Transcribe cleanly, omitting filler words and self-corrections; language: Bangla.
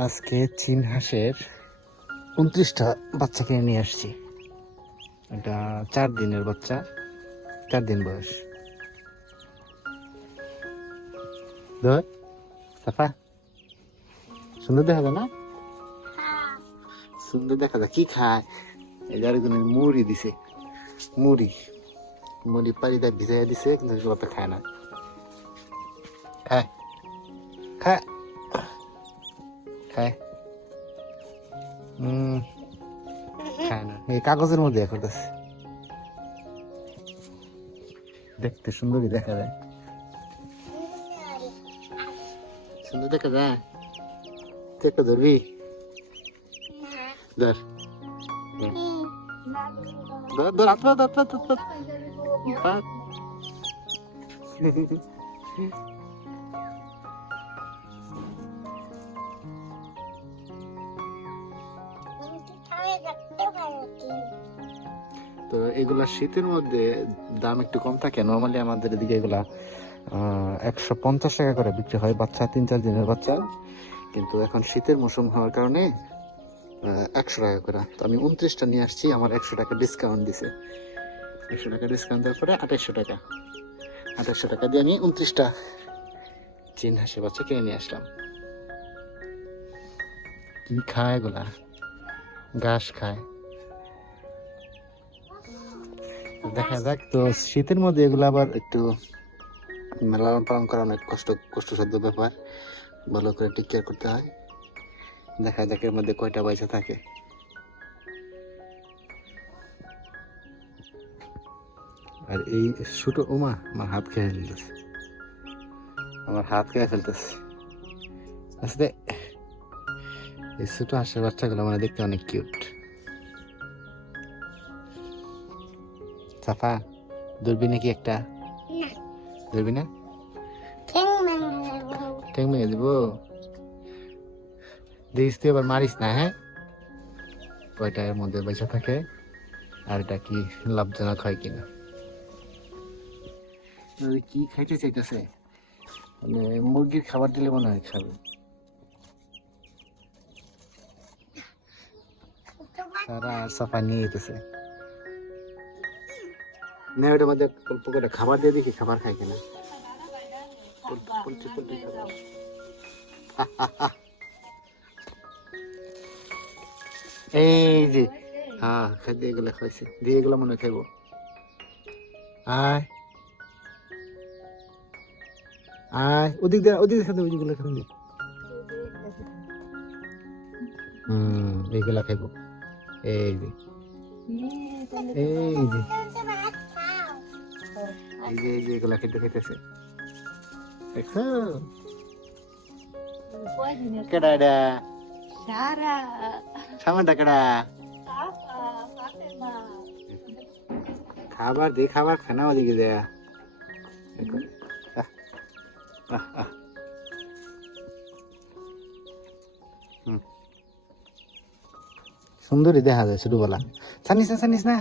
আজকে চীন হাঁসের 29টা বাচ্চা কিনে নিয়ে আসছি। এটা 4 দিনের বাচ্চা, 4 দিন বয়স। ধর সাফা, সুন্দর দেখা যায় না? সুন্দর দেখা যায়। কি খায়? এই যে আরেকজনের মুড়ি দিছে, মুড়ি মুড়ি পানিটা ভিজাইয়া দিছে, কিন্তু বাচ্চা খায় না। খায় খায় খায় খায় না। এই কাগজের মধ্যে করতেছে। দেখতে সুন্দরই দেখা যায়, সুন্দর দেখা যায়। তুই একটা ধরবি? ধর ধর ধর, হাত পা, হাত পা, হাত পা, হাত। তো এগুলা শীতের মধ্যে দাম একটু কম থাকে। নর্মালি আমাদের এদিকে এগুলা 150 টাকা করে বিক্রি হয় বাচ্চা, 3-4 দিনের বাচ্চা। কিন্তু এখন শীতের মৌসুম হওয়ার কারণে 100 টাকা করে। তো আমি 29টা নিয়ে আসছি, আমার 100 টাকা ডিসকাউন্ট দিছে। 100 টাকা ডিসকাউন্ট দেওয়ার পরে 2800 টাকা, 2800 টাকা দিয়ে আমি 29টা চীন হাঁসের বাচ্চা কিনে নিয়ে আসলাম। কি খায় এগুলা? ঘাস খায়। দেখা যাক। তো শীতের মধ্যে এগুলো আবার একটু লালন পালন করা অনেক কষ্টসাধ্য ব্যাপার। ভালো করে টেক কেয়ার করতে হয়। দেখা যাক এর মধ্যে কয়টা পয়সা থাকে। আর এই ছোট ওমা আমার হাত খেয়ে ফেলতেছে, আমার হাত খেয়ে ফেলতেছে। আসলে এই ছোট হাঁসের বাচ্চাগুলো মানে দেখতে অনেক কিউট। সাফা, ধরবি নাকি একটা? ধরবি না? ঠ্যাং ভেঙে দিব। দেখিস তুই এবার মারিস না, হ্যাঁ? কয়টা এর মধ্যে বেঁচে থাকে আর এটা কি লাভজনক হয় কিনা। কি খাইতে চাইতেছে? মানে মুরগির খাবার দিলে মনে হয় খাবে। সারা আর সাফা নিয়ে যেতেছে। না, ওটার মধ্যে অল্প করে খাবার দিয়ে দেখি খাবার খাই কিনা। এই যে, হ্যাঁ খাদ্য এগুলো খাইছে, দিয়ে এগুলো মনে হয় খাইবো। আয় আয়, ওদিক দিয়ে, ওদিক দিয়ে খাতে, ওইগুলো খাতে। এইগুলা খাইবো। এই যে, এই যে, এই যে এগুলা খেতে খাইতেছে। দেখছো? কেডা এটা? সামানটা কেডা? খাবার দে, খাবার খানা ওদিকে দেয়া। সুন্দরী দেখা যায় ছোটবেলা। ছানিস না, ছানিস না।